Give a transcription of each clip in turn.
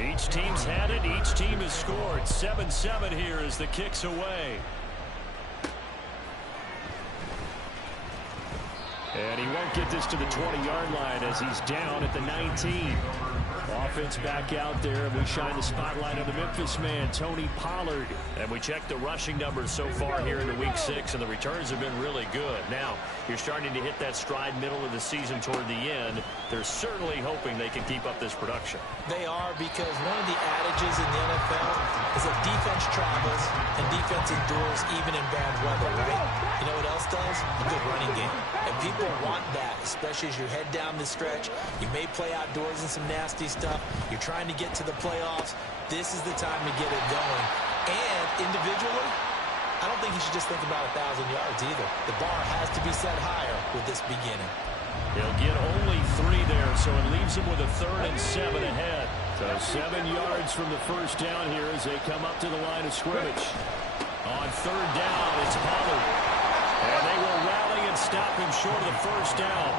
Each team's had it. Each team has scored. 7-7 here as the kick's away. And he won't get this to the 20-yard line as he's down at the 19. Offense back out there, and we shine the spotlight on the Memphis man, Tony Pollard. And we check the rushing numbers so far here into Week 6, and the returns have been really good. Now, you're starting to hit that stride middle of the season toward the end. They're certainly hoping they can keep up this production. They are, because one of the adages in the NFL is that defense travels and defense endures even in bad weather, right? You know what else does? A good running game. And people want that, especially as you head down the stretch. You may play outdoors in some nasty stuff. You're trying to get to the playoffs. This is the time to get it going. And individually, I don't think you should just think about 1,000 yards either. The bar has to be set higher with this beginning. He'll get only 3 there, so it leaves him with a 3rd and 7 ahead. So 7 yards from the first down here as they come up to the line of scrimmage. On 3rd down, it's Pollard. And they will rally and stop him short of the first down.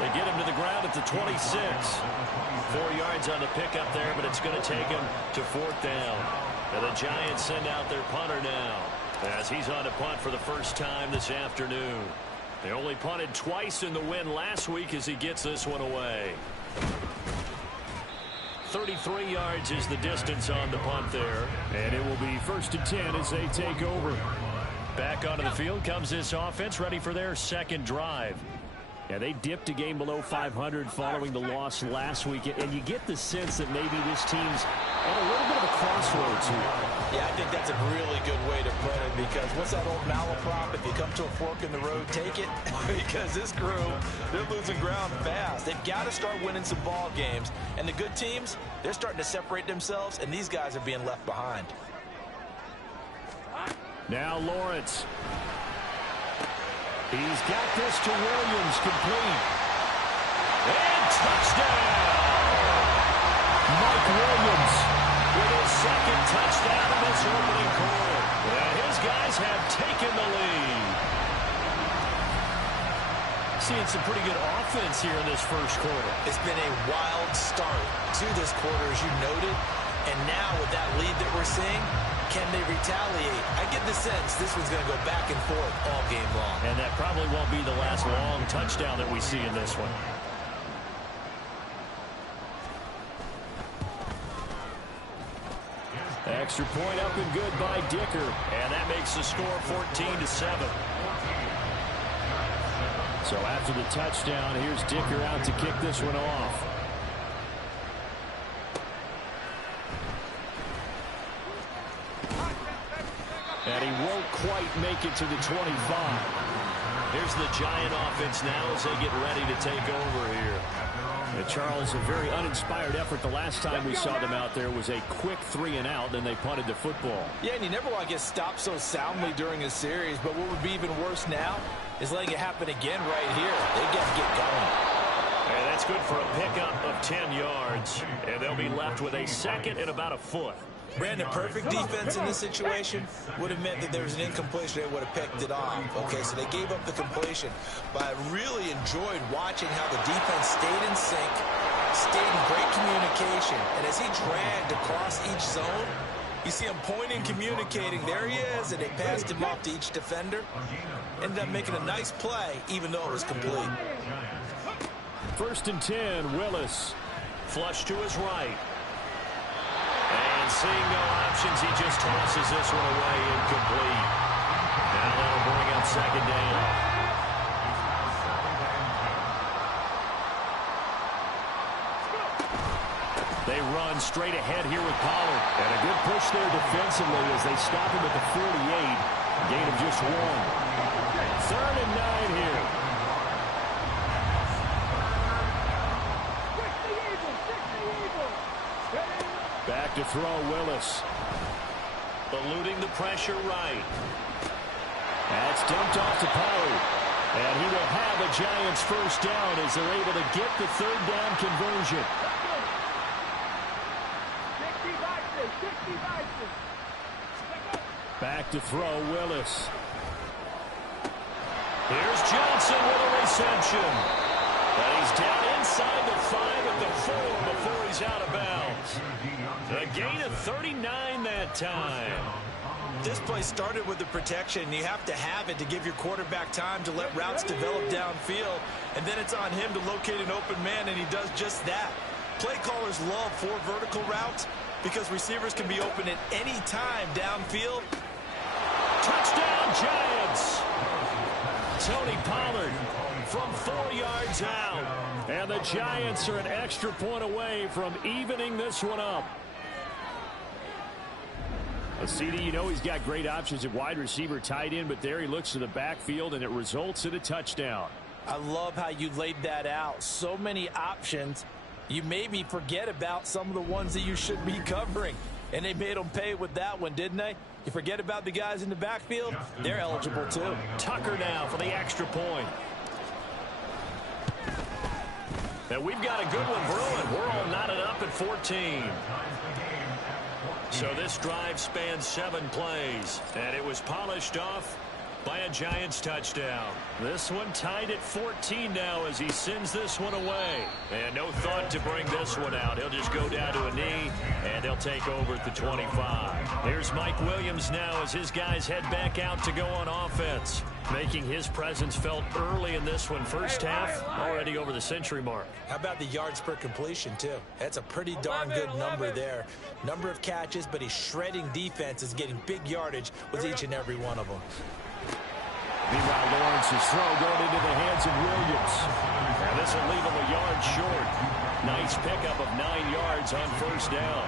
They get him to the ground at the 26. 4 yards on the pickup there, but it's going to take him to 4th down. And the Giants send out their punter now as he's on to punt for the first time this afternoon. They only punted twice in the win last week as he gets this one away. 33 yards is the distance on the punt there. And it will be 1st and 10 as they take over. Back onto the field comes this offense, ready for their second drive. Yeah, they dipped a game below 500 following the loss last week, and you get the sense that maybe this team's at a little bit of a crossroads here. Yeah, I think that's a really good way to put it, because what's that old malaprop? If you come to a fork in the road, take it. Because this crew, they're losing ground fast. They've got to start winning some ball games, and the good teams, they're starting to separate themselves, and these guys are being left behind. Now Lawrence. He's got this to Williams, complete. And touchdown! Mike Williams with his 2nd touchdown in this opening quarter. And his guys have taken the lead. Seeing some pretty good offense here in this first quarter. It's been a wild start to this quarter, as you noted. And now with that lead that we're seeing, can they retaliate? I get the sense this one's going to go back and forth all game long. And that probably won't be the last long touchdown that we see in this one. Extra point up and good by Dicker. And that makes the score 14-7. So after the touchdown, here's Dicker out to kick this one off. And he won't quite make it to the 25. Here's the Giant offense now as they get ready to take over here. And Charles, a very uninspired effort the last time we saw them out there was a quick 3-and-out, then they punted the football. Yeah, and you never want to get stopped so soundly during a series, but what would be even worse now is letting it happen again right here. They got to get going. And that's good for a pickup of 10 yards. And they'll be left with a 2nd and about a foot. Brandon, perfect defense in this situation would have meant that there was an incompletion. They would have picked it off. Okay, so they gave up the completion. But I really enjoyed watching how the defense stayed in sync, stayed in great communication. And as he dragged across each zone, you see him pointing, communicating. There he is, and they passed him off to each defender. Ended up making a nice play, even though it was complete. 1st and 10, Willis. Flush to his right. And seeing no options, he just tosses this one away, incomplete. Now that'll bring up 2nd down. They run straight ahead here with Pollard. And a good push there defensively as they stop him at the 48. Gain of just 1. 3rd and 9 here. Back to throw, Willis. Eluding the pressure right. That's dumped off to Pollard. And he will have a Giants first down as they're able to get the 3rd down conversion. Back to throw, Willis. Here's Johnson with a reception. And he's down inside the 5 at the 4 before he's out of bounds. A gain of 39 that time. This play started with the protection. You have to have it to give your quarterback time to let routes develop downfield, and then it's on him to locate an open man, and he does just that. Play callers love 4 vertical routes because receivers can be open at any time downfield. Touchdown, Giants! Tony Pollard from 4 yards out. And the Giants are an extra point away from evening this one up. A CD, you know he's got great options at wide receiver, tight end, but there he looks to the backfield, and it results in a touchdown. I love how you laid that out. So many options. You maybe forget about some of the ones that you should be covering. And they made them pay with that one, didn't they? You forget about the guys in the backfield, they're eligible too. Tucker now for the extra point. And we've got a good one brewing. We're all knotted up at 14. So this drive spans 7 plays, and it was polished off by a Giants touchdown. This one tied at 14 now as he sends this one away. And no thought to bring this one out. He'll just go down to a knee, and they'll take over at the 25. Here's Mike Williams now as his guys head back out to go on offense. Making his presence felt early in this one. First half, already over the century mark. How about the yards per completion, too? That's a pretty darn good number there. Number of catches, but he's shredding defenses, getting big yardage with each and every one of them. Meanwhile, Lawrence's throw going into the hands of Williams. And this will leave him a yard short. Nice pickup of 9 yards on first down.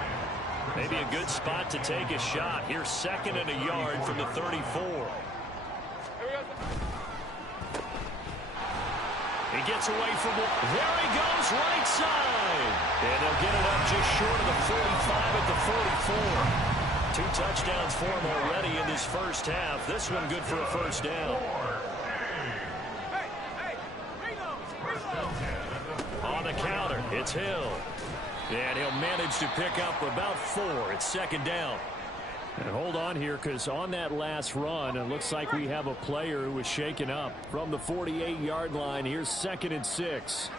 Maybe a good spot to take a shot. Here's 2nd and a yard from the 34. He gets away from it. There he goes, right side. And they'll get it up just short of the 45 at the 44. 2 touchdowns for him already in this first half. This one good for a first down. On the counter, it's Hill. And he'll manage to pick up about 4. It's 2nd down. And hold on here, because on that last run, it looks like we have a player who was shaken up. From the 48-yard line, here's 2nd and 6.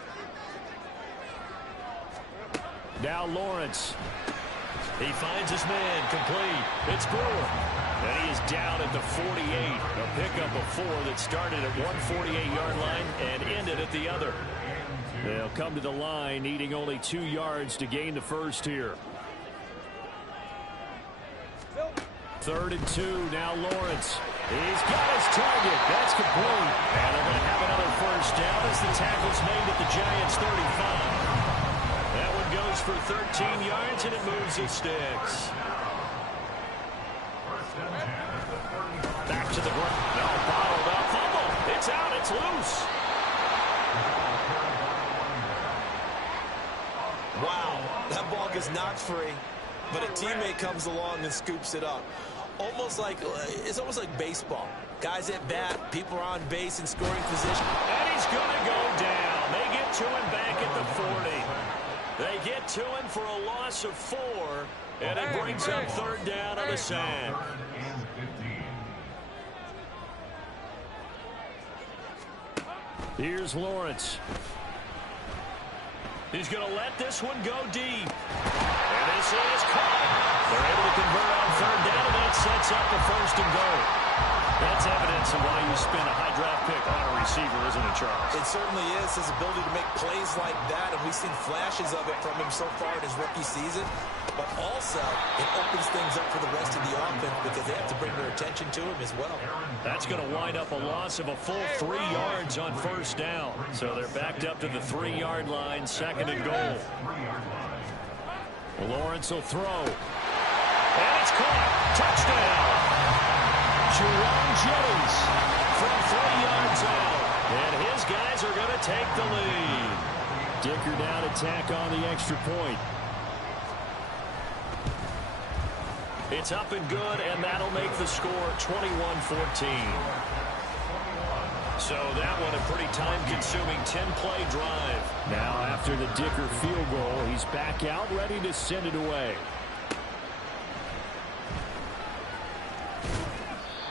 Now Lawrence. He finds his man, complete. It's Brewer. And he is down at the 48. A pickup of 4 that started at one 48-yard line and ended at the other. They'll come to the line, needing only 2 yards to gain the first here. 3rd and 2, now Lawrence. He's got his target. That's complete. And they're going to have another first down as the tackle's made at the Giants' 35. That one goes for 13 yards, and it moves the sticks. Back to the ground. No, bottled up. Fumble. It's out. It's loose. Wow, that ball gets knocked free, but a teammate comes along and scoops it up. It's almost like baseball. Guys at bat, people are on base in scoring position. And he's going to go down. They get to him back at the 40. They get to him for a loss of 4, and it brings up 3rd down on the sack. Here's Lawrence. He's going to let this one go deep. And this is caught. They're able to convert on 3rd down, and that sets up the 1st and goal. That's evidence of why you spend a high draft pick on a receiver, isn't it, Charles? It certainly is. His ability to make plays like that, and we've seen flashes of it from him so far in his rookie season. But also, it opens things up for the rest of the offense because they have to bring their attention to him as well. That's going to wind up a loss of a full 3 yards on first down. So they're backed up to the 3-yard line, 2nd and goal. Lawrence will throw. And it's caught. Touchdown. Jerome Jennings from 3 yards out. And his guys are going to take the lead. Dicker down to tack on the extra point. It's up and good, and that'll make the score 21-14. So that one a pretty time-consuming 10-play drive. Now after the Dicker field goal, he's back out ready to send it away.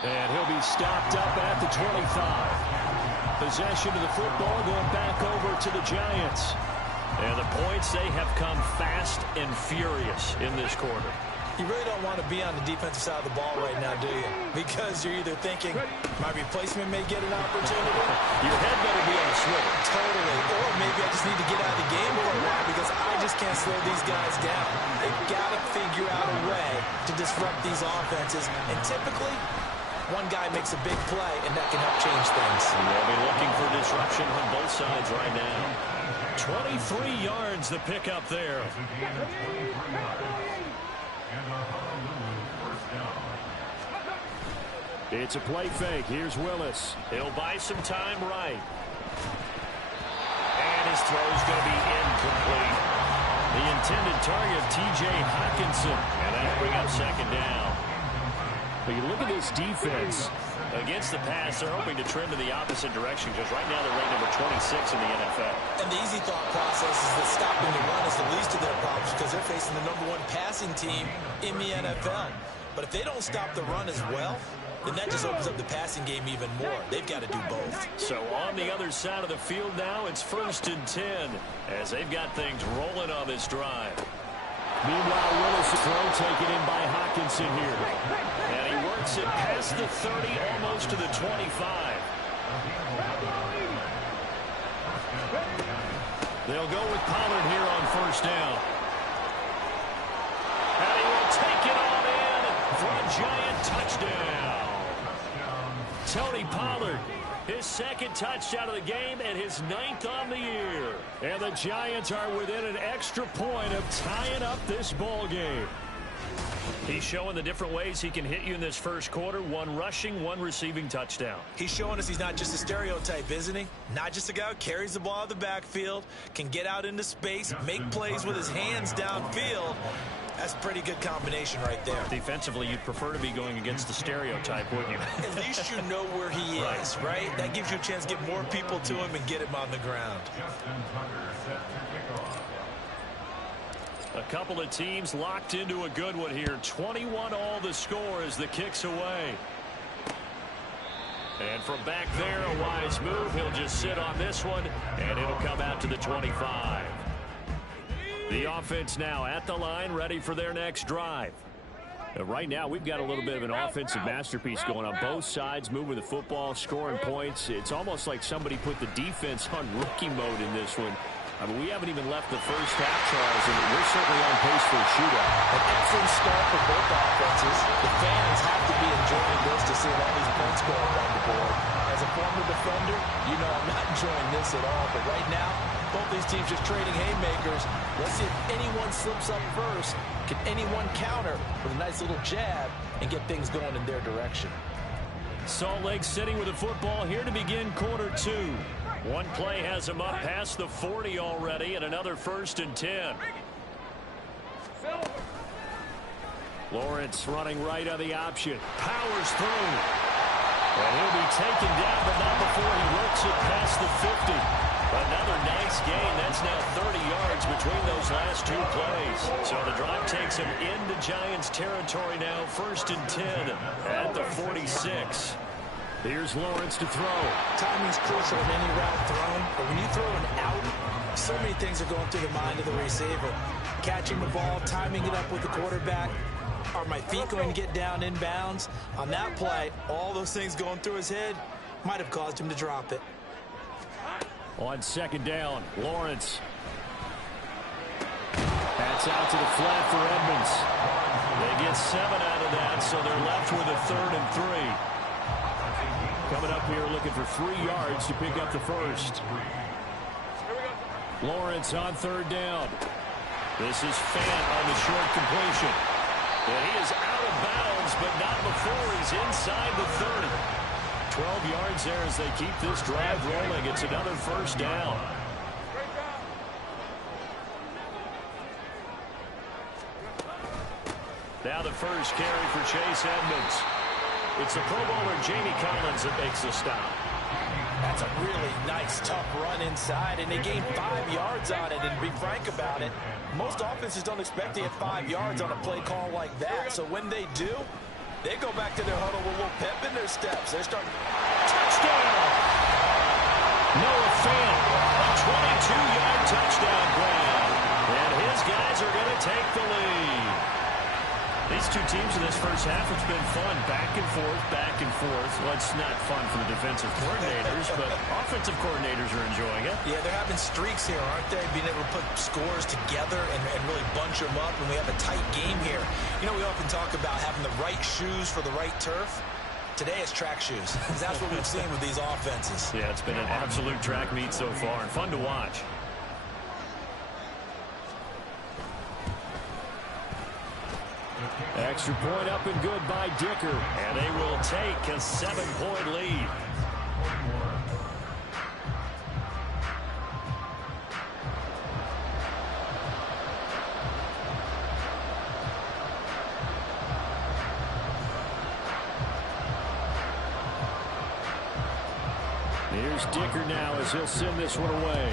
And he'll be stopped up at the 25. Possession of the football going back over to the Giants. And the points, they have come fast and furious in this quarter. You really don't want to be on the defensive side of the ball right now, do you? Because you're either thinking, my replacement may get an opportunity. Your head better be on a swivel. Totally. Or maybe I just need to get out of the game for a while because I just can't slow these guys down. They've got to figure out a way to disrupt these offenses. And typically, one guy makes a big play, and that can help change things. They'll be looking for disruption on both sides right now. 23 yards the pickup there. It's a play fake. Here's Willis. He'll buy some time right. And his throw's going to be incomplete. The intended target, T.J. Hawkinson. And that'll bring up second down. But you look at this defense. Against the pass, they're hoping to trend in the opposite direction because right now they're ranked number 26 in the NFL. And the easy thought process is that stopping the run is the least of their problems because they're facing the #1 passing team in the NFL. But if they don't stop the run as well, then that just opens up the passing game even more. They've got to do both. So on the other side of the field now, it's 1st and 10 as they've got things rolling on this drive. Meanwhile, Willis' throw taken in by Hawkinson here. And he works it past the 30, almost to the 25. They'll go with Pollard here on 1st down. And he will take it on in for a giant touchdown. Tony Pollard, his 2nd touchdown of the game and his 9th on the year. And the Giants are within an extra point of tying up this ball game. He's showing the different ways he can hit you in this first quarter. 1 rushing, 1 receiving touchdown. He's showing us he's not just a stereotype, isn't he? Not just a guy who carries the ball out of the backfield, can get out into space, make plays with his hands downfield. That's a pretty good combination right there. Defensively, you'd prefer to be going against the stereotype, wouldn't you? At least you know where he is, right? That gives you a chance to get more people to him and get him on the ground. A couple of teams locked into a good one here. 21-all the score as the kick's away. And from back there, a wise move. He'll just sit on this one, and it'll come out to the 25. The offense now at the line, ready for their next drive. Right now, we've got a little bit of an offensive masterpiece going on. Both sides moving the football, scoring points. It's almost like somebody put the defense on rookie mode in this one. I mean, we haven't even left the first half, Charles, and we're certainly on pace for a shootout. An excellent start for both offenses. The fans have to be enjoying this to see all these points going around the board. As a former defender, you know I'm not enjoying this at all. But right now, both these teams just trading haymakers. Let's see if anyone slips up first. Can anyone counter with a nice little jab and get things going in their direction? Salt Lake City with the football here to begin quarter 2. One play has him up past the 40 already, and another 1st and 10. Lawrence running right on the option. Powers through. And he'll be taken down, but not before he works it past the 50. Another nice gain. That's now 30 yards between those last 2 plays. So the drive takes him into Giants territory now. 1st and 10 at the 46. Here's Lawrence to throw. Timing's crucial in any route thrown, but when you throw an out, so many things are going through the mind of the receiver. Catching the ball, timing it up with the quarterback. Are my feet going to get down in bounds? On that play, all those things going through his head might have caused him to drop it. On 2nd down, Lawrence. That's out to the flat for Edmonds. They get 7 out of that, so they're left with a 3rd and 3. Coming up here looking for 3 yards to pick up the 1st. Lawrence on 3rd down. This is Fant on the short completion. And he is out of bounds, but not before he's inside the 30. 12 yards there as they keep this drive rolling. It's another 1st down. Now the first carry for Chase Edmonds. It's the Pro Bowler Jamie Collins that makes the stop. That's a really nice, tough run inside, and they gained 5 yards on it. And to be frank about it, most offenses don't expect to get 5 yards on a play call like that. So when they do, they go back to their huddle with a little pep in their steps. They're starting. Touchdown! Noah Fant, a 22-yard touchdown grab. Buckeyes are going to take the lead. These two teams in this first half, it's been fun. Back and forth, back and forth. Well, it's not fun for the defensive coordinators, but offensive coordinators are enjoying it. Yeah, they're having streaks here, aren't they? Being able to put scores together and really bunch them up, and we have a tight game here. You know, we often talk about having the right shoes for the right turf. Today it's track shoes, because that's what we've seen with these offenses. Yeah, it's been an absolute track meet so far, and fun to watch. Extra point up and good by Dicker, and they will take a 7-point lead. Here's Dicker now as he'll send this one away.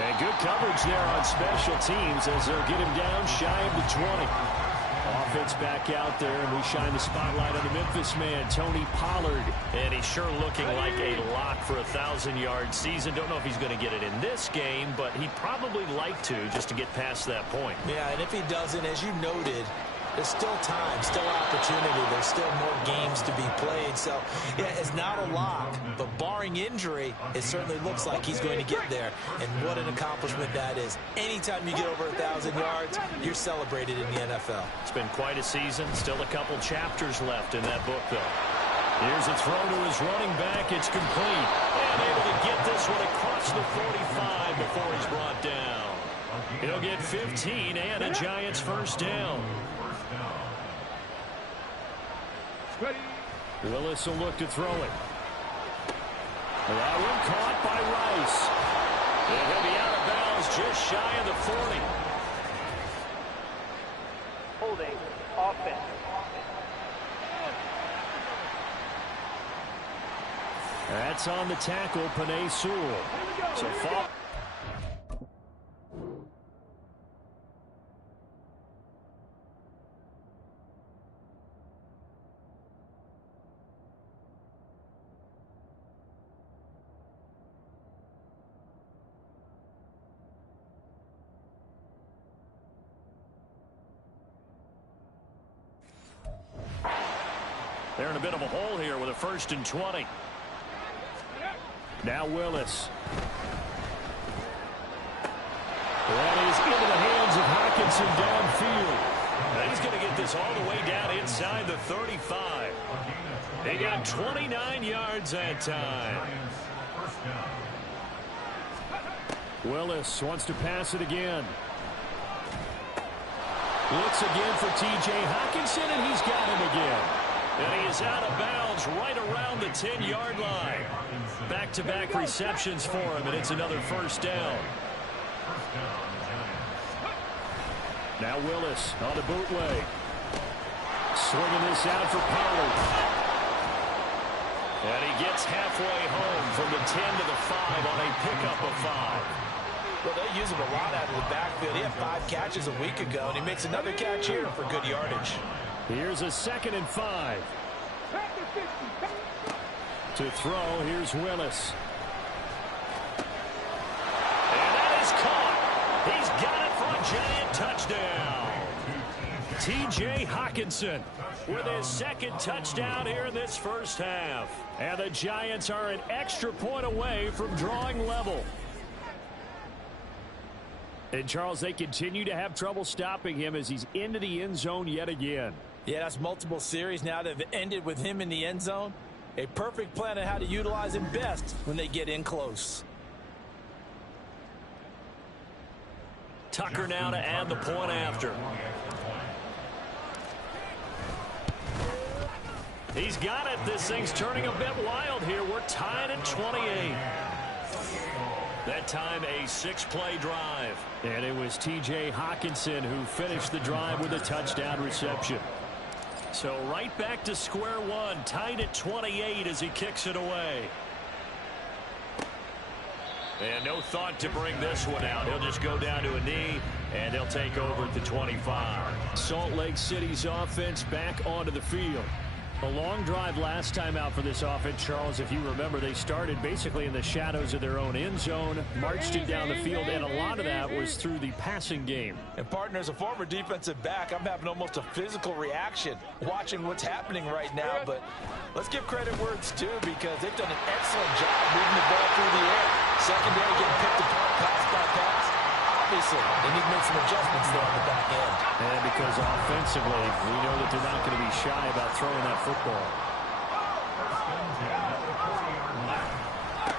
And good coverage there on special teams as they'll get him down shy of the 20. Offense back out there, and we shine the spotlight on the Memphis man, Tony Pollard. And he's sure looking like a lock for a 1,000-yard season. Don't know if he's going to get it in this game, but he'd probably like to just to get past that point. Yeah, and if he doesn't, as you noted, there's still time, still opportunity. There's still more games to be played. So, yeah, it's not a lock, but barring injury, it certainly looks like he's going to get there. And what an accomplishment that is. Anytime you get over 1,000 yards, you're celebrated in the NFL. It's been quite a season. Still a couple chapters left in that book, though. Here's a throw to his running back. It's complete. And able to get this one across the 45 before he's brought down. He'll get 15 and a Giants first down. Willis will look to throw it. That one caught by Rice. And he'll be out of bounds just shy of the 40. Holding offense. That's on the tackle, Panay Sewell. So fall. They're in a bit of a hole here with a 1st and 20. Now Willis. That is into the hands of Hockenson downfield. And he's going to get this all the way down inside the 35. They got 29 yards that time. Willis wants to pass it again. Looks again for T.J. Hockenson, and he's got him again. And he is out of bounds right around the 10-yard line. Back-to-back receptions for him, and it's another first down. Now Willis on the bootleg. Swinging this out for Pollard. And he gets halfway home from the 10 to the 5 on a pickup of 5. Well, they use him a lot out of the backfield. He had 5 catches a week ago, and he makes another catch here for good yardage. Here's a 2nd and 5. To throw, here's Willis. And that is caught. He's got it for a giant touchdown. T.J. Hockenson with his 2nd touchdown here in this first half. And the Giants are an extra point away from drawing level. And, Charles, they continue to have trouble stopping him as he's into the end zone yet again. Yeah, that's multiple series now that have ended with him in the end zone. A perfect plan on how to utilize him best when they get in close. Tucker now to add the point after. He's got it. This thing's turning a bit wild here. We're tied at 28. That time a 6-play drive. And it was T.J. Hockenson who finished the drive with a touchdown reception. So right back to square one, tied at 28 as he kicks it away. And no thought to bring this one out. He'll just go down to a knee, and they'll take over at the 25. Salt Lake City's offense back onto the field. A long drive last time out for this offense, Charles. If you remember, they started basically in the shadows of their own end zone, marched it down the field, and a lot of that was through the passing game. And, partner, as a former defensive back, I'm having almost a physical reaction watching what's happening right now. But let's give credit where it's due, because they've done an excellent job moving the ball through the air. Secondary getting picked apart pass by pass. Obviously, they need to make some adjustments there on the back end. And because offensively, we know that they're not going to be shy about throwing that football.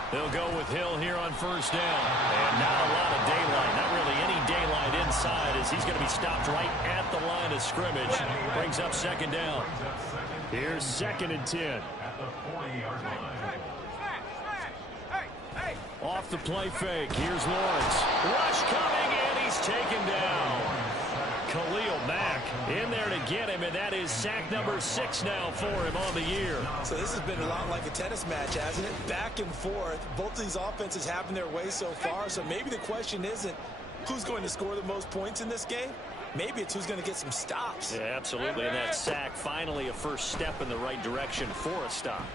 They'll go with Hill here on first down. And not a lot of daylight. Not really any daylight inside, as he's going to be stopped right at the line of scrimmage. Brings up second down. Here's 2nd and 10. Off the play fake. Here's Lawrence. Rush coming, and he's taken down. Khalil Mack in there to get him, and that is sack number 6 now for him on the year. So this has been a lot like a tennis match, hasn't it? Back and forth. Both of these offenses having their way so far. So maybe the question isn't who's going to score the most points in this game. Maybe it's who's going to get some stops. Yeah, absolutely. And that sack, finally a first step in the right direction for a stop.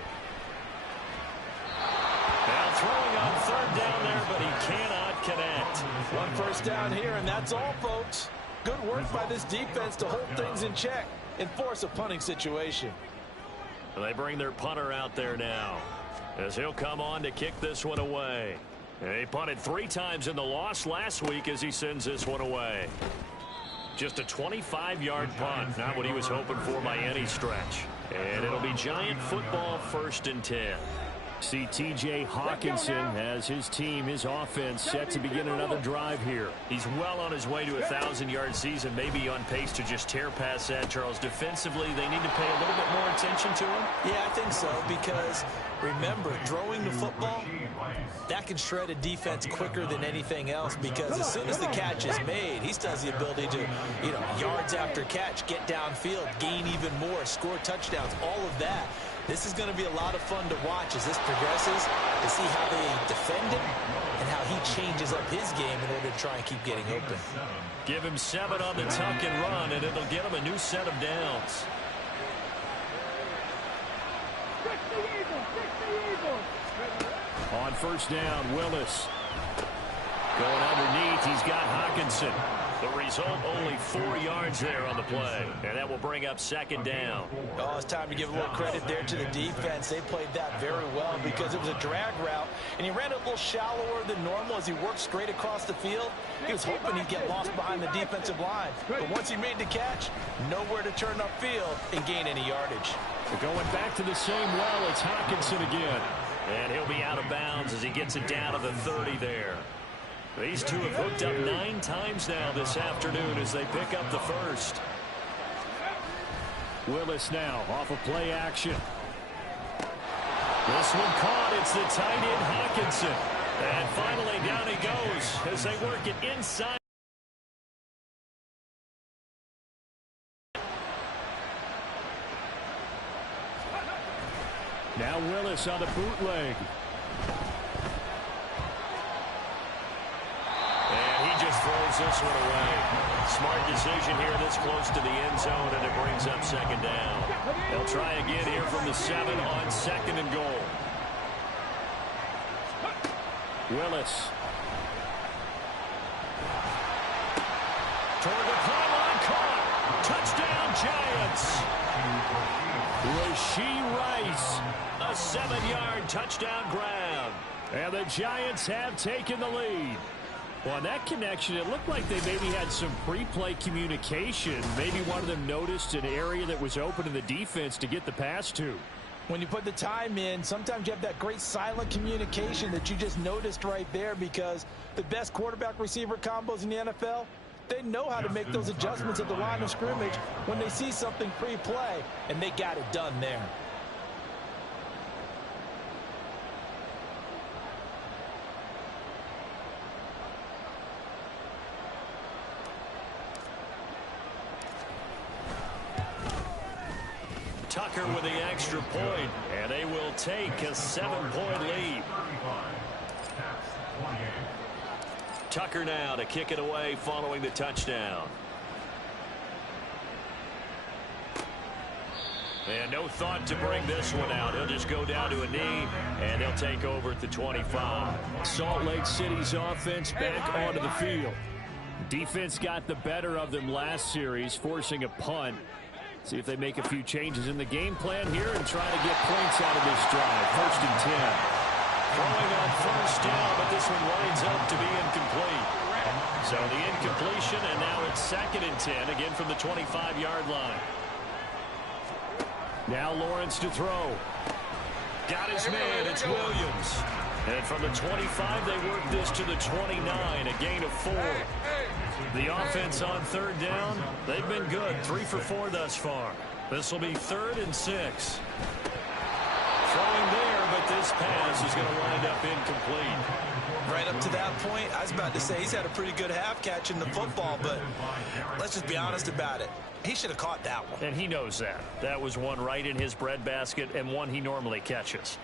Now throwing on 3rd down there, but he cannot connect. 1 first down here, and that's all, folks. Good work by this defense to hold things in check and force a punting situation. And they bring their punter out there now, as he'll come on to kick this one away. And he punted 3 times in the loss last week as he sends this one away. Just a 25-yard punt, not what he was hoping for by any stretch. And it'll be Giant football, 1st and 10. See TJ Hawkinson as his team, his offense, set to begin another drive here. He's well on his way to a 1,000-yard season, maybe on pace to just tear past that, Charles. Defensively, they need to pay a little bit more attention to him. Yeah, I think so, because remember, throwing the football, that can shred a defense quicker than anything else, because as soon as the catch is made, he still has the ability to, yards after catch, get downfield, gain even more, score touchdowns, all of that. This is going to be a lot of fun to watch as this progresses, to see how they defend him and how he changes up his game in order to try and keep getting open. Give him 7 on the tuck and run, and it'll get him a new set of downs. On first down, Willis. Going underneath, he's got Hawkinson. The result, only 4 yards there on the play. And that will bring up 2nd down. Oh, it's time to give a little credit there to the defense. They played that very well because it was a drag route, and he ran a little shallower than normal as he worked straight across the field. He was hoping he'd get lost behind the defensive line. But once he made the catch, nowhere to turn upfield and gain any yardage. We're going back to the same well. It's Hawkinson again. And he'll be out of bounds as he gets it down to the 30 there. These two have hooked up 9 times now this afternoon as they pick up the first. Willis now off of play action. This one caught. It's the tight end Hawkinson. And finally down he goes as they work it inside. Now Willis on the bootleg. Just throws this one away. Smart decision here this close to the end zone, and it brings up 2nd down. They'll try again here from the 7 on 2nd and goal. Willis. Toward the pylon, caught. Touchdown, Giants. Rashee Rice, a 7-yard touchdown grab. And the Giants have taken the lead. Well, on that connection, it looked like they maybe had some pre-play communication. Maybe one of them noticed an area that was open in the defense to get the pass to. When you put the time in, sometimes you have that great silent communication that you just noticed right there, because the best quarterback-receiver combos in the NFL, they know how to make those adjustments at the line of scrimmage when they see something pre-play, and they got it done there. Tucker with the extra point, and they will take a 7-point lead. Tucker now to kick it away following the touchdown. And no thought to bring this one out. He'll just go down to a knee, and they'll take over at the 25. Salt Lake City's offense back onto the field. Defense got the better of them last series, forcing a punt. See if they make a few changes in the game plan here and try to get points out of this drive. 1st and 10. Throwing on 1st down, but this one winds up to be incomplete. So the incompletion, and now it's 2nd and 10, again from the 25-yard line. Now Lawrence to throw. Got his man, it's Williams. And from the 25, they work this to the 29, a gain of 4. The offense on 3rd down, they've been good, 3 for 4 thus far. This will be 3rd and 6. Throwing there, but this pass is going to wind up incomplete. Right up to that point, I was about to say he's had a pretty good half catching the football, but let's just be honest about it. He should have caught that one. And he knows that. That was one right in his breadbasket and one he normally catches.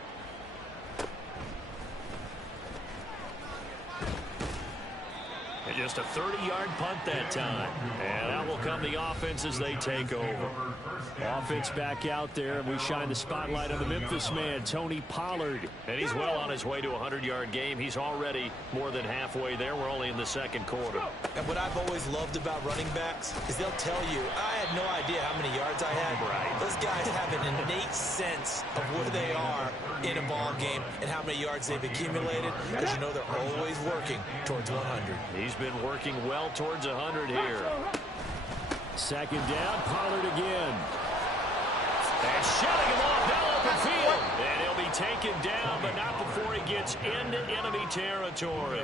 And just a 30-yard punt that time. And out will come the offense as they take over. Offense back out there, and we shine the spotlight on the Memphis man, Tony Pollard. And he's well on his way to a 100-yard game. He's already more than halfway there. We're only in the 2nd quarter. And what I've always loved about running backs is they'll tell you, I had no idea how many yards I had. Right. Those guys have an innate sense of where they are in a ball game and how many yards they've accumulated, because you know they're always working towards 100. He's been working well towards 100 here. 2nd down, Pollard again. And shutting him off down open field. And he'll be taken down, but not before he gets into enemy territory.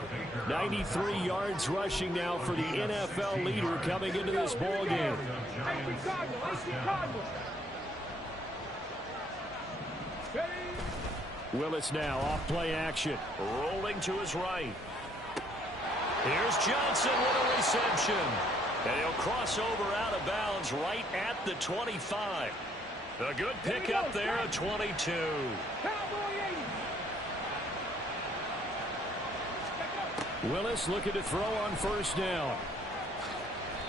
93 yards rushing now for the NFL leader coming into this ball game. Willis now off play action. Rolling to his right. Here's Johnson with a reception. And he'll cross over out of bounds right at the 25. A good pickup there at 22. Willis looking to throw on 1st down.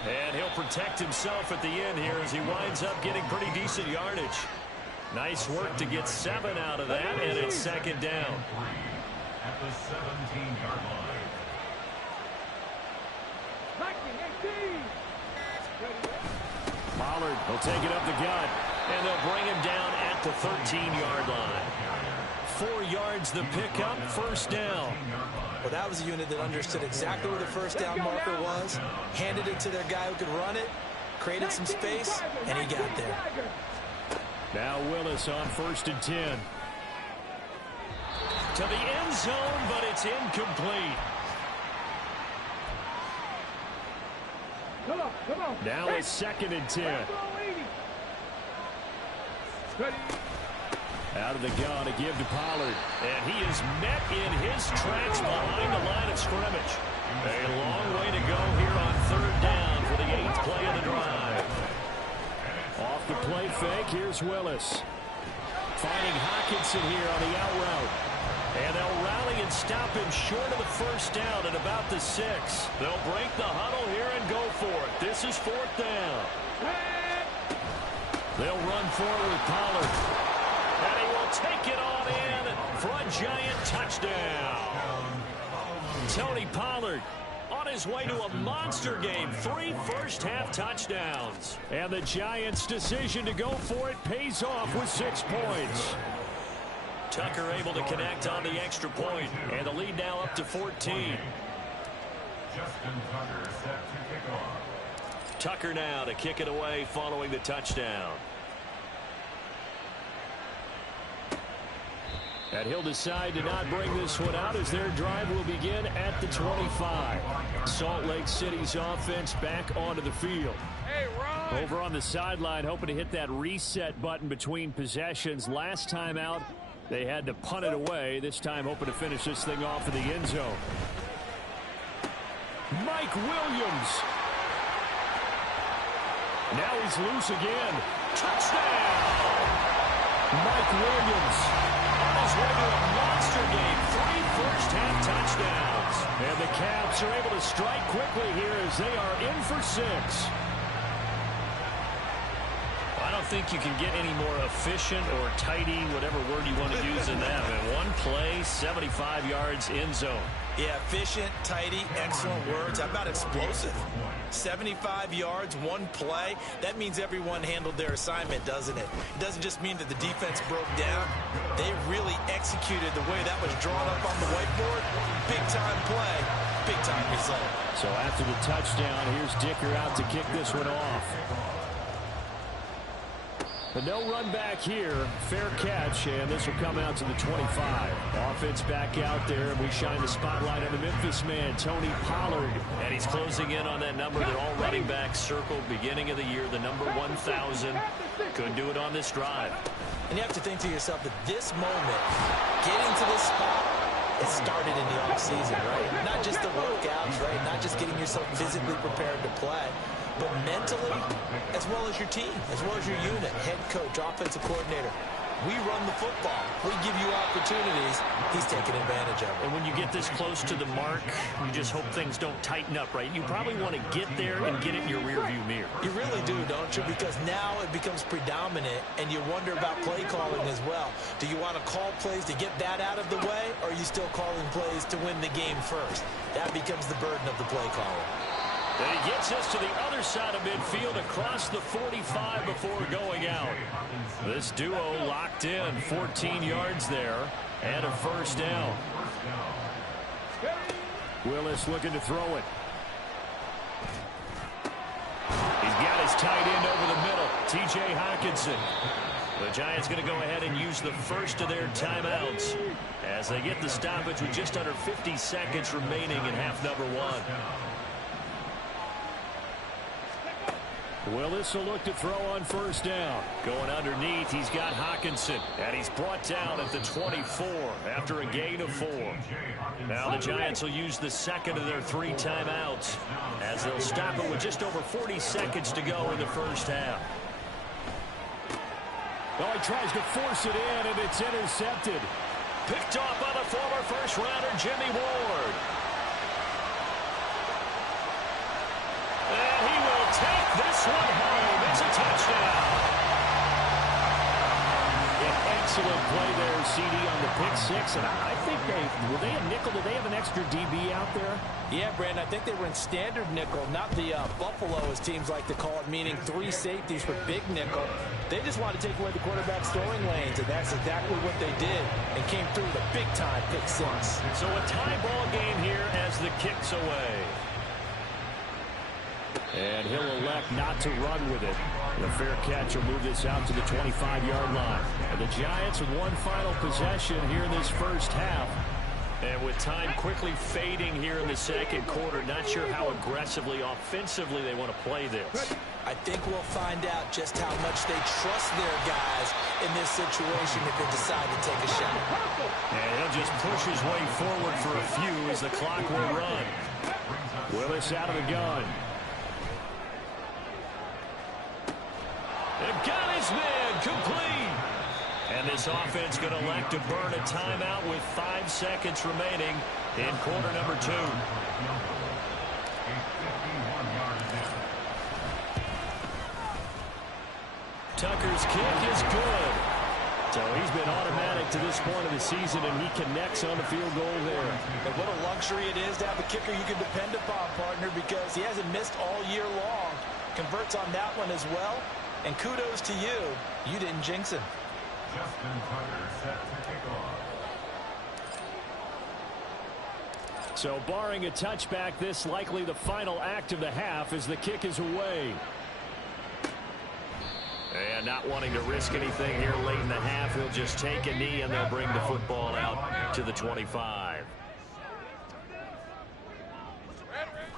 And he'll protect himself at the end here as he winds up getting pretty decent yardage. Nice work to get 7 out of that, and it's 2nd down. At the 17-yard line. Pollard will take it up the gut, and they'll bring him down at the 13-yard line. 4 yards the pickup, 1st down. Well, that was a unit that understood exactly where the 1st down marker was, handed it to their guy who could run it, created some space, and he got there. Now Willis on 1st and 10. To the end zone, but it's incomplete. Now it's 2nd and 10. Out of the gun to give to Pollard. And he is met in his tracks behind the line of scrimmage. A long way to go here on 3rd down for the 8th play of the drive. Off the play fake, here's Willis. Finding Hockenson here on the out route. And they'll rally and stop him short of the 1st down at about the 6. They'll break the huddle here and go for it. This is 4th down. They'll run forward with Pollard. And he will take it on in for a giant touchdown. Tony Pollard on his way to a monster game. 3 first-half touchdowns. And the Giants' decision to go for it pays off with 6 points. Tucker able to connect on the extra point, and the lead now up to 14. Justin Tucker set to kick off. Tucker now to kick it away following the touchdown. And he'll decide to not bring this one out as their drive will begin at the 25. Salt Lake City's offense back onto the field. Over on the sideline, hoping to hit that reset button between possessions. Last time out, they had to punt it away. This time hoping to finish this thing off in the end zone. Mike Williams. Now he's loose again. Touchdown! Mike Williams on his way to a monster game. 3 first-half touchdowns. And the Cavs are able to strike quickly here as they are in for 6. I don't think you can get any more efficient or tidy, whatever word you want to use in that. Man, one play, 75 yards in zone. Yeah, efficient, tidy, excellent words. How about explosive? 75 yards, one play. That means everyone handled their assignment, doesn't it? It doesn't just mean that the defense broke down. They really executed the way that was drawn up on the whiteboard. Big-time play, big-time result. So after the touchdown, here's Dicker out to kick this one off. But no run back here. Fair catch, and this will come out to the 25. Offense back out there, and we shine the spotlight on the Memphis man, Tony Pollard. And he's closing in on that number that all running backs circled beginning of the year, the number 1,000. Could do it on this drive. And you have to think to yourself that this moment, getting to this spot, it started in the offseason, right? Not just the workouts, right? Not just getting yourself physically prepared to play, but mentally, as well as your team, as well as your unit, head coach, offensive coordinator. We run the football. We give you opportunities. He's taking advantage of it. And when you get this close to the mark, you just hope things don't tighten up, right? You probably want to get there and get it in your rearview mirror. You really do, don't you? Because now it becomes predominant, and you wonder about play calling as well. Do you want to call plays to get that out of the way, or are you still calling plays to win the game first? That becomes the burden of the play caller. And he gets us to the other side of midfield across the 45 before going out. This duo locked in, 14 yards there, and a first down. Willis looking to throw it. He's got his tight end over the middle, T.J. Hawkinson. The Giants going to go ahead and use the first of their timeouts as they get the stoppage with just under 50 seconds remaining in half number one. Willis will look to throw on first down. Going underneath, he's got Hawkinson. And he's brought down at the 24 after a gain of 4. Now the Giants will use the second of their 3 timeouts as they'll stop it with just over 40 seconds to go in the first half. Oh, he tries to force it in, and it's intercepted. Picked off by the former first-rounder Jimmy Ward. And he will take this one home. It's a touchdown. An excellent play there, CD, on the pick 6. And I think were they a nickel? Did they have an extra DB out there? Yeah, Brandon, I think they were in standard nickel, not the Buffalo, as teams like to call it, meaning 3 safeties for big nickel. They just wanted to take away the quarterback's throwing lanes, and that's exactly what they did, and came through with a big-time pick 6. So a tie ball game here as the kick's away. And he'll elect not to run with it. The fair catch will move this out to the 25-yard line. And the Giants with one final possession here in this first half. And with time quickly fading here in the second quarter, not sure how aggressively, offensively they want to play this. I think we'll find out just how much they trust their guys in this situation if they decide to take a shot. And he'll just push his way forward for a few as the clock will run. Willis out of the gun. They've got his man complete. And this offense going to elect to burn a timeout with 5 seconds remaining in quarter number 2. Tucker's kick is good. So he's been automatic to this point of the season, and he connects on the field goal there. And what a luxury it is to have a kicker you can depend upon, partner, because he hasn't missed all year long. Converts on that one as well. And kudos to you. You didn't jinx him. Justin Tucker set to kick off. So barring a touchback, this likely the final act of the half as the kick is away. And not wanting to risk anything here late in the half, he'll just take a knee and they'll bring the football out to the 25.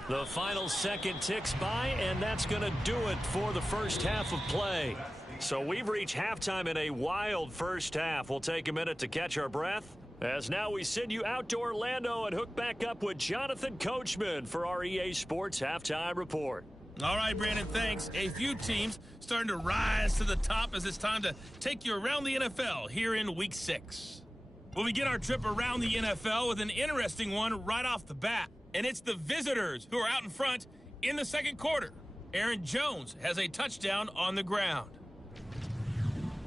The final second ticks by, and that's going to do it for the first half of play. So we've reached halftime in a wild first half. We'll take a minute to catch our breath, as now we send you out to Orlando and hook back up with Jonathan Coachman for our EA Sports Halftime Report. All right, Brandon, thanks. A few teams starting to rise to the top as it's time to take you around the NFL here in Week 6. We'll begin our trip around the NFL with an interesting one right off the bat. And it's the visitors who are out in front in the second quarter. Aaron Jones has a touchdown on the ground.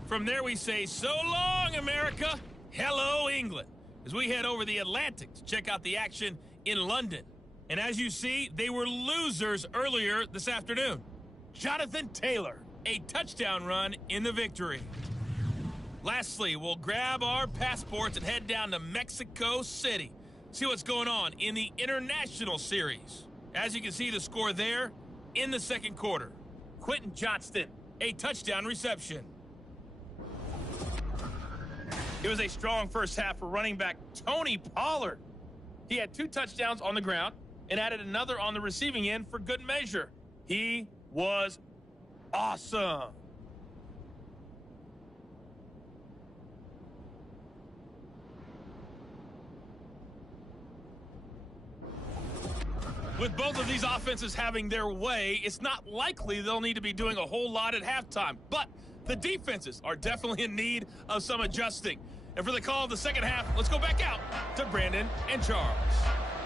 From there, we say, so long, America. Hello, England. As we head over the Atlantic to check out the action in London. And as you see, they were losers earlier this afternoon. Jonathan Taylor, a touchdown run in the victory. Lastly, we'll grab our passports and head down to Mexico City. See what's going on in the International Series. As you can see, the score there in the second quarter. Quentin Johnston, a touchdown reception. It was a strong first half for running back Tony Pollard. He had 2 touchdowns on the ground and added another on the receiving end for good measure. He was awesome. With both of these offenses having their way, it's not likely they'll need to be doing a whole lot at halftime. But the defenses are definitely in need of some adjusting. And for the call of the second half, let's go back out to Brandon and Charles.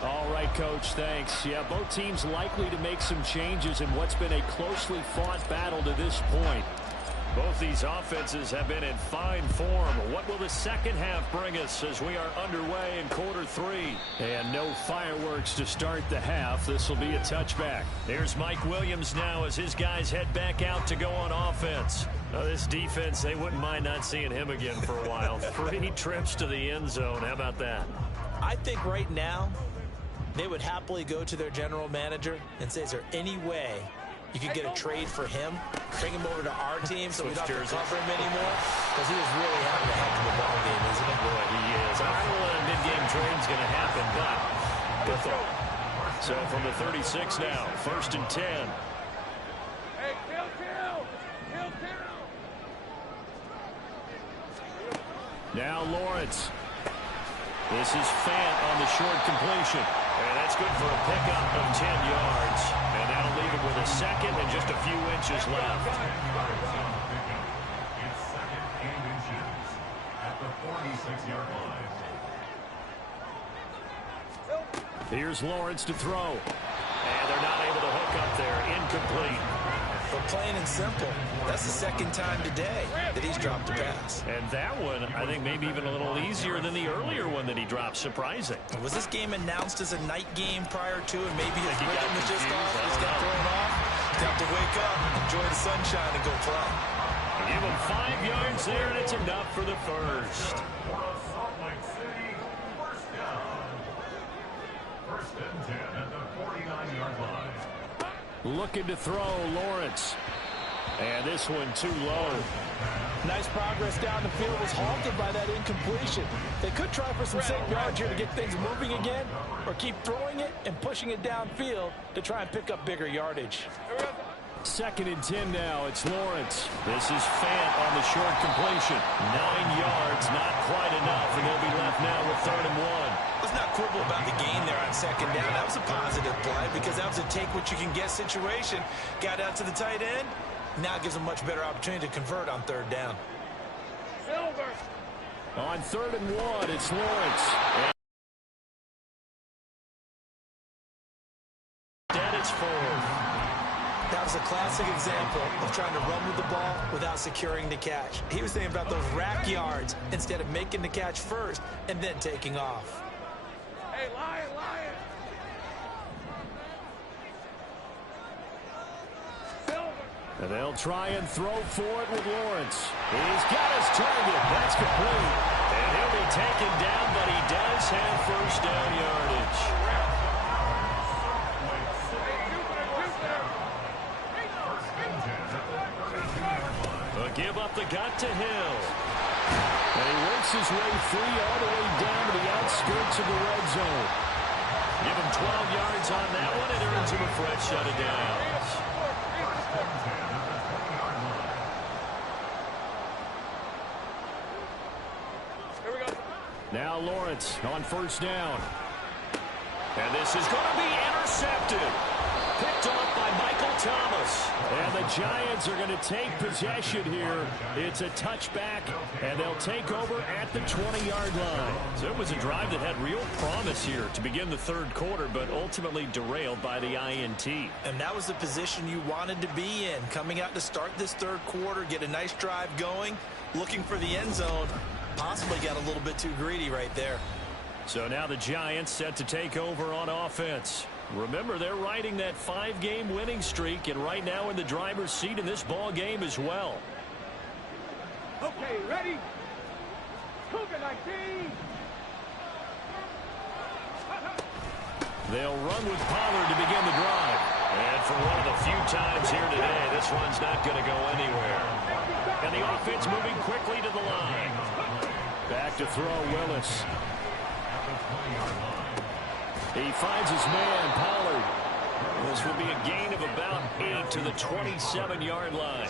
All right, Coach, thanks. Yeah, both teams likely to make some changes in what's been a closely fought battle to this point. Both these offenses have been in fine form. What will the second half bring us as we are underway in quarter 3? And no fireworks to start the half. This will be a touchback. Here's Mike Williams now as his guys head back out to go on offense. Now, this defense, they wouldn't mind not seeing him again for a while. 3 trips to the end zone. How about that? I think right now they would happily go to their general manager and say, is there any way you could get a trade for him, bring him over to our team so we don't have to cover him anymore? Because he is really having a heck of a ball game, isn't he? Boy, he is. I don't know when a mid-game trade's going to happen, but good thought. So from the 36 now, 1st and 10. Hey, kill. Now Lawrence. This is Fant on the short completion. And that's good for a pickup of 10 yards. And that'll leave him with a second and just a few inches left. It's 2nd and inches at the 46-yard line. Here's Lawrence to throw. And they're not able to hook up there. Incomplete. But plain and simple, that's the second time today that he's dropped a pass. And that one, I think, maybe even a little easier than the earlier one that he dropped. Surprising. Was this game announced as a night game prior to, and maybe his rhythm was just off? He's got thrown off. He's got to wake up, enjoy the sunshine, and go play. Give him 5 yards there, and it's enough for the first. Salt Lake City, first down. 1st and 10 at the 49-yard line. Looking to throw, Lawrence. And this one too low. Nice progress down the field, was halted by that incompletion. They could try for some safe yards here to get things moving again, or keep throwing it and pushing it downfield to try and pick up bigger yardage. 2nd and 10 now. It's Lawrence. This is Fant on the short completion. 9 yards, not quite enough, and they'll be left now with 3rd and 1. Let's not quibble about the gain there on 2nd down. That was a positive play because that was a take-what-you-can-get situation. Got out to the tight end. Now it gives them a much better opportunity to convert on 3rd down. On 3rd and 1, it's Lawrence. And it's 4th. That was a classic example of trying to run with the ball without securing the catch. He was thinking about those rack yards instead of making the catch first and then taking off. Hey, Lion. And they'll try and throw for it with Lawrence. He's got his target. That's complete. And he'll be taken down, but he does have 1st down yardage. Give up the gut to Hill. And he works his way free all the way down to the outskirts of the red zone. Give him 12 yards on that one. It earns him a fresh set of downs. Now Lawrence on 1st down. And this is going to be intercepted. Picked off by Michael Thomas. And the Giants are going to take possession here. It's a touchback, and they'll take over at the 20-yard line. So it was a drive that had real promise here to begin the 3rd quarter, but ultimately derailed by the INT. And that was the position you wanted to be in. Coming out to start this 3rd quarter, get a nice drive going, looking for the end zone. Possibly got a little bit too greedy right there. So now the Giants set to take over on offense. Remember, they're riding that 5-game winning streak, and right now in the driver's seat in this ball game as well. Okay, ready? Cougar 19. They'll run with Pollard to begin the drive. And for one of the few times here today, this one's not going to go anywhere. And the offense moving quickly to the line. Back to throw, Willis. He finds his man, Pollard. This will be a gain of about 8 to the 27-yard line.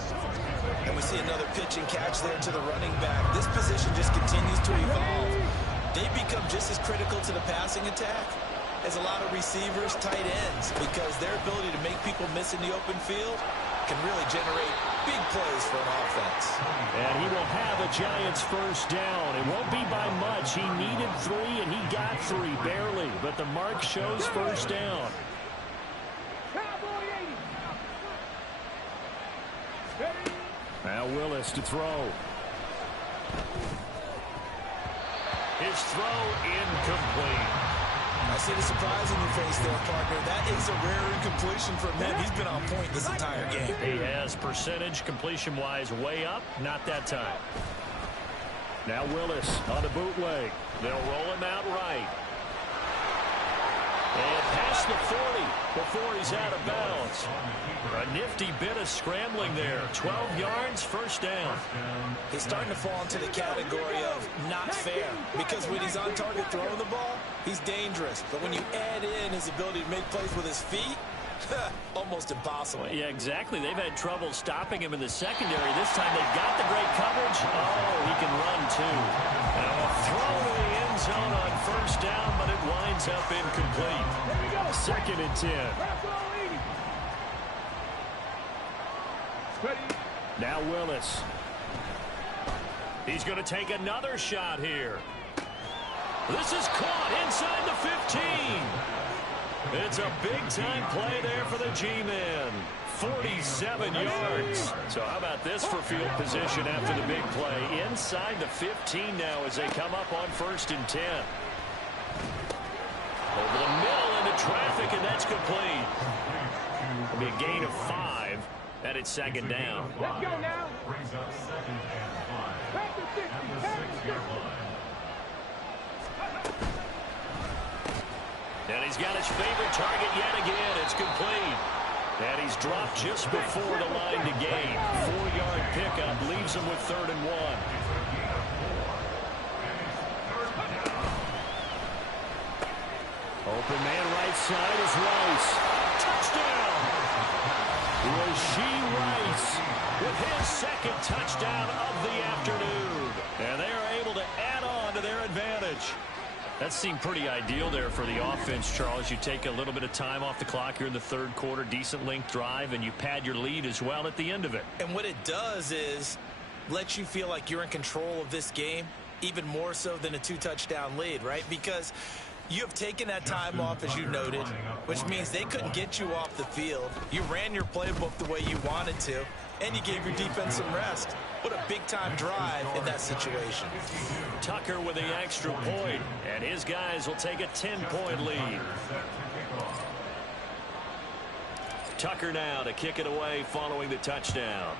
And we see another pitch and catch there to the running back. This position just continues to evolve. They become just as critical to the passing attack as a lot of receivers, tight ends, because their ability to make people miss in the open field can really generate big plays for an offense. And he will have a Giants first down. It won't be by much. He needed 3, and he got 3, barely. But the mark shows first down. Now Willis to throw. His throw incomplete. I see the surprise in your face there, partner. That is a rare incompletion from him. He's been on point this entire game. He has percentage completion-wise way up. Not that time. Now Willis on the bootleg. They'll roll him out right. And past the 40 before he's out of bounds. A nifty bit of scrambling there. 12 yards, first down. He's starting to fall into the category of not fair, because when he's on target throwing the ball, he's dangerous. But when you add in his ability to make plays with his feet, almost impossible. Yeah, exactly. They've had trouble stopping him in the secondary. This time they've got the great coverage. Oh, he can run too. Now a throw to the end zone on first down, but it winds up incomplete. 2nd and 10. Now Willis. He's going to take another shot here. This is caught inside the 15. It's a big-time play there for the G-men. 47 yards. So how about this for field position after the big play? Inside the 15 now as they come up on 1st and 10. Over the middle into traffic, and that's complete. It'll be a gain of 5, and it's 2nd down. Let's go now. Brings up 2nd and 5. At the 6-yard line. And he's got his favorite target yet again. It's complete. And he's dropped just before the line to gain. 4-yard pickup leaves him with 3rd and 1. Open man right side is Rice. Touchdown! Rasheed Rice with his 2nd touchdown of the afternoon. And they are able to add on to their advantage. That seemed pretty ideal there for the offense, Charles. You take a little bit of time off the clock here in the 3rd quarter, decent length drive, and you pad your lead as well at the end of it. And what it does is let you feel like you're in control of this game, even more so than a 2-touchdown lead, right? Because you have taken that time off, as you noted, which means they couldn't get you off the field. You ran your playbook the way you wanted to, and you gave your defense some rest. What a big-time drive in that situation. Tucker with the extra point, and his guys will take a 10-point lead. Tucker now to kick it away following the touchdown.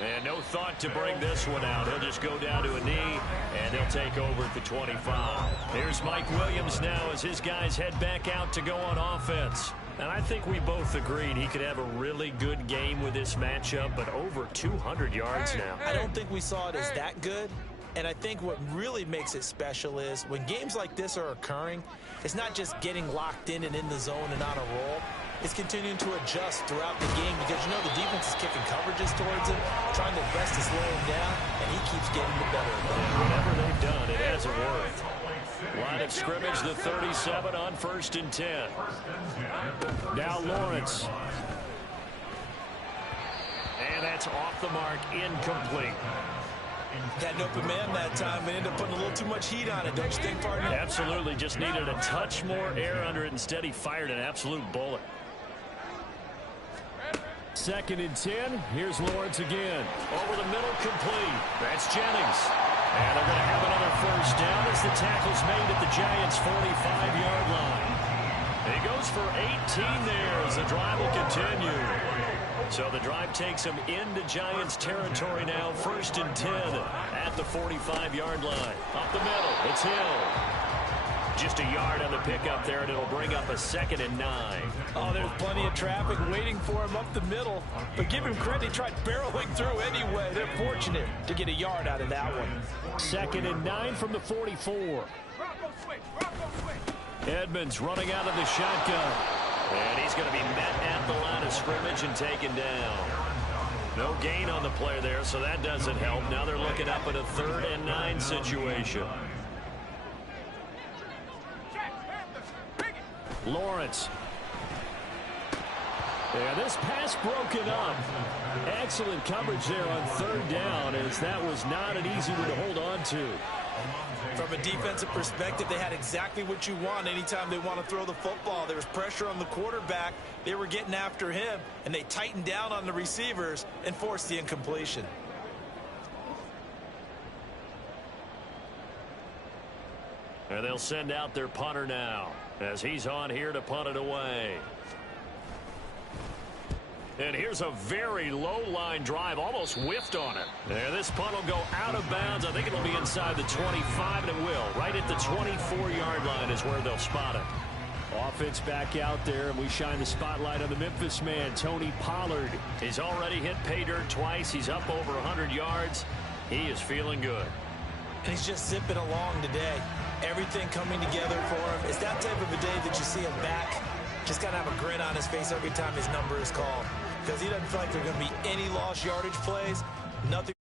And no thought to bring this one out. He'll just go down to a knee, and they'll take over at the 25. Here's Mike Williams now as his guys head back out to go on offense. And I think we both agreed he could have a really good game with this matchup, but over 200 yards now. I don't think we saw it as that good. And I think what really makes it special is when games like this are occurring, it's not just getting locked in and in the zone and on a roll. It's continuing to adjust throughout the game because, you know, the defense is kicking coverages towards him, trying their best to slow him down, and he keeps getting the better of them. Whatever they've done, it hasn't worked. Line of scrimmage, the 37 on 1st and 10. Now Lawrence. And that's off the mark, incomplete. Had an open man that time, but ended up putting a little too much heat on it, don't you think, partner? Absolutely, just needed a touch more air under it. Instead, he fired an absolute bullet. 2nd and 10. Here's Lawrence again. Over the middle, complete. That's Jennings. And they're going to have another first down as the tackle's made at the Giants' 45-yard line. He goes for 18 there as the drive will continue. So the drive takes him into Giants territory now. 1st and 10 at the 45-yard line. Up the middle, it's Hill. Just a yard on the pickup there, and it'll bring up a 2nd and 9. Oh, there's plenty of traffic waiting for him up the middle. But give him credit, he tried barreling through anyway. They're fortunate to get a yard out of that one. 2nd and 9 from the 44. Edmonds running out of the shotgun. And he's going to be met at the line of scrimmage and taken down. No gain on the play there, so that doesn't help. Now they're looking up at a 3rd and 9 situation. Lawrence. Yeah, this pass broken up. Excellent coverage there on 3rd down, as that was not an easy one to hold on to. From a defensive perspective, they had exactly what you want anytime they want to throw the football. There was pressure on the quarterback. They were getting after him, and they tightened down on the receivers and forced the incompletion. And they'll send out their punter now, as he's on here to punt it away. And here's a very low-line drive, almost whiffed on it. And this punt will go out of bounds. I think it'll be inside the 25, and it will. Right at the 24-yard line is where they'll spot it. Offense back out there, and we shine the spotlight on the Memphis man, Tony Pollard. He's already hit pay dirt twice. He's up over 100 yards. He is feeling good. And he's just zipping along today. Everything coming together for him. It's that type of a day that you see him back. Just got to have a grin on his face every time his number is called, because he doesn't feel like there are going to be any lost yardage plays. Nothing.